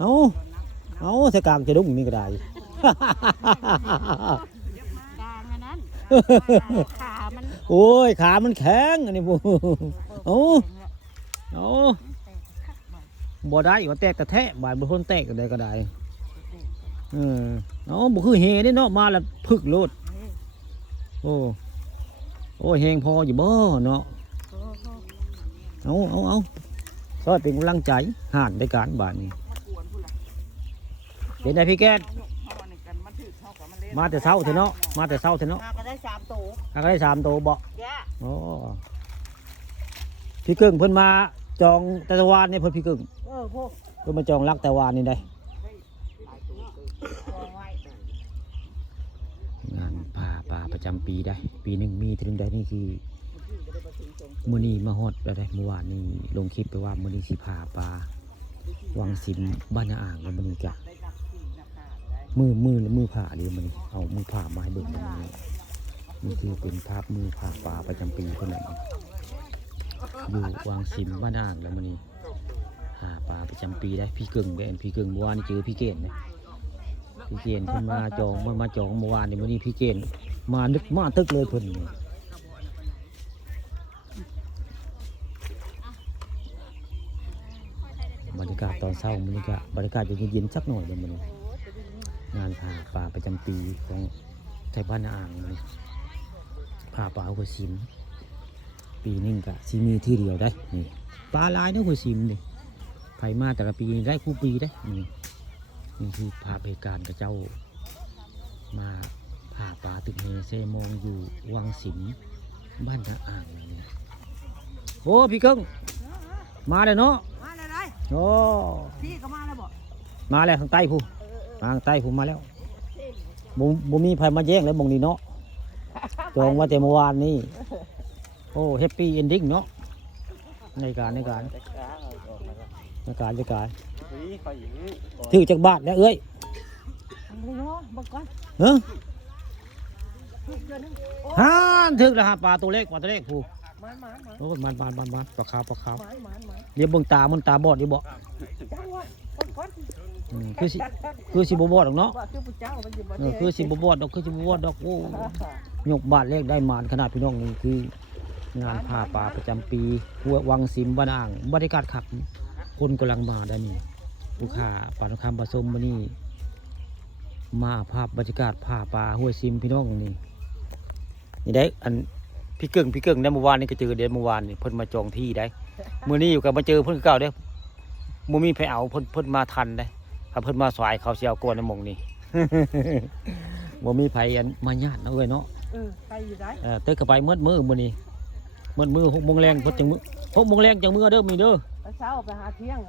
เอาใส่กลางจะดุ้งนี่ก็ได้ กลางอันนั้นขามัน โอ้ยขามันแข็งอันนี้พูเอาบ่ได้ว่าแตกแต่แท้บาดบ่ทนแตกก็ได้ก็ได้บ่คือเฮนี่เนาะมาแล้วพึกโลดโอ้แหงพออยู่บ่เนาะเอาซอยเป็นกำลังใจห่านได้การบาดนี้เป็นไงพี่แก้มาแต่เช้าเถอะเนาะก็ได้3ตัว ก็ได้3 ตัวบ่ ย่า อ๋อพี่กึ่งเพิ่นมาจองแต่วานนี่เพิ่นพี่กึ่ง พวก เพิ่นมาจองรักแต่วานนี่ได้งานผ่าป่าประจำปีได้ปีหนึ่งมีถึงได้นี่คือมื้อนี้มาฮอดแล้วได้เมื่อวานนี้ลงคลิปไปว่ามื้อนี้สิผ่าป่าวังสิมบ้านนาอ่างแล้วมื้อนี้จ้ะมือผ่าเดี๋ยวมื้อนี้เอามือผ่ามาให้เบิ่งมื้อนี้นี่คือเป็นภาพมือผ่าป่าประจำปีคนนั้นอยู่วังสิมบ้านนาอ่างแล้วมื้อนี้ผ่าป่าประจำปีได้พี่กึ่งได้พี่กึ่งเมื่อวานนี้เจอพี่เกณฑ์นะพี่เกณฑ์เพิ่นมาจองเมื่อวานนี้มื้อนี้พี่เกณฑ์มานึกมาตึกเลยเพิ่นบรรยากาศตอนเช้าบรรยากาศจะเย็นๆสักหน่อยเดี๋ยวมื้อนี้งานผ่าป่าประจำปีของไทยบ้านนาอ่างนี่ผ่าป่าหัวสิมปีนึงก็สิมีที่เดียวได้นี่ปลาลายเนาะหัวสิมนี่ไผมาแต่ละปีได้คู่ปีได้นี่คือภาพเหตุการณ์กับเจ้ามาผ่าป่าตึกเฮเซมองอยู่วังสิมบ้านนาอ่างนี่โอ้พี่กึ่งมาเลยเนาะมาเลย โอ้ พี่ก็มาแล้วบ่ มาแล้วทางใต้ผู้ทางใต้ผู้มาแล้วบ่มีไผมาแย่งแล้วมองนี่เนาะจองว่าแต่เมื่อวานนี่โอ้แฮปปี้เอนดิ้งเนาะในการถือจากบาทแล้วเอ้ยเฮ้ยฮ่าถึกแล้วฮะปลาตัวเล็กผู้โอ้มันปลาขาวเดี๋ยวเบิ่งตามันตาบอดอยู่บ่คือสิบ่บอดหรอกเนาะคือสิบ่บอดดอกโอ้ยกบาทเลขได้มานขนาดพี่น้องนี่คืองานผ่าป่าประจำปีวังสิมบ้านอ่างบรรยากาศคักคนกำลังมาได้นี่ลูกค้าปานคำผสมมานี่มาภาพบรรยากาศผ่าป่าห้วยซิมพี่น้องนี่ได้อันพี่กึ่งได้เมื่อวานนี่ก็เจอเดือนเมื่อวานนี่เพิ่นมาจองที่ได้มื้อนี้อยู่กับมาเจอเพิ่นเก่าเด้บ่มีไผเอาเพิ่นมาทันได้ถ้าเพิ่นมาสายเขาสิเอากวนในหม่องนี่ บ่มีไผอันมาญาติเนาะเอ้ยเนาะไปอยู่ได้เตะก็ไปมืดมื้อนี้มืด6 โมงแรงเพิ่นจังมื้อ6 โมงแรงจังมื้อเด้อมีเด้อ เช้าไปหาเที่ยง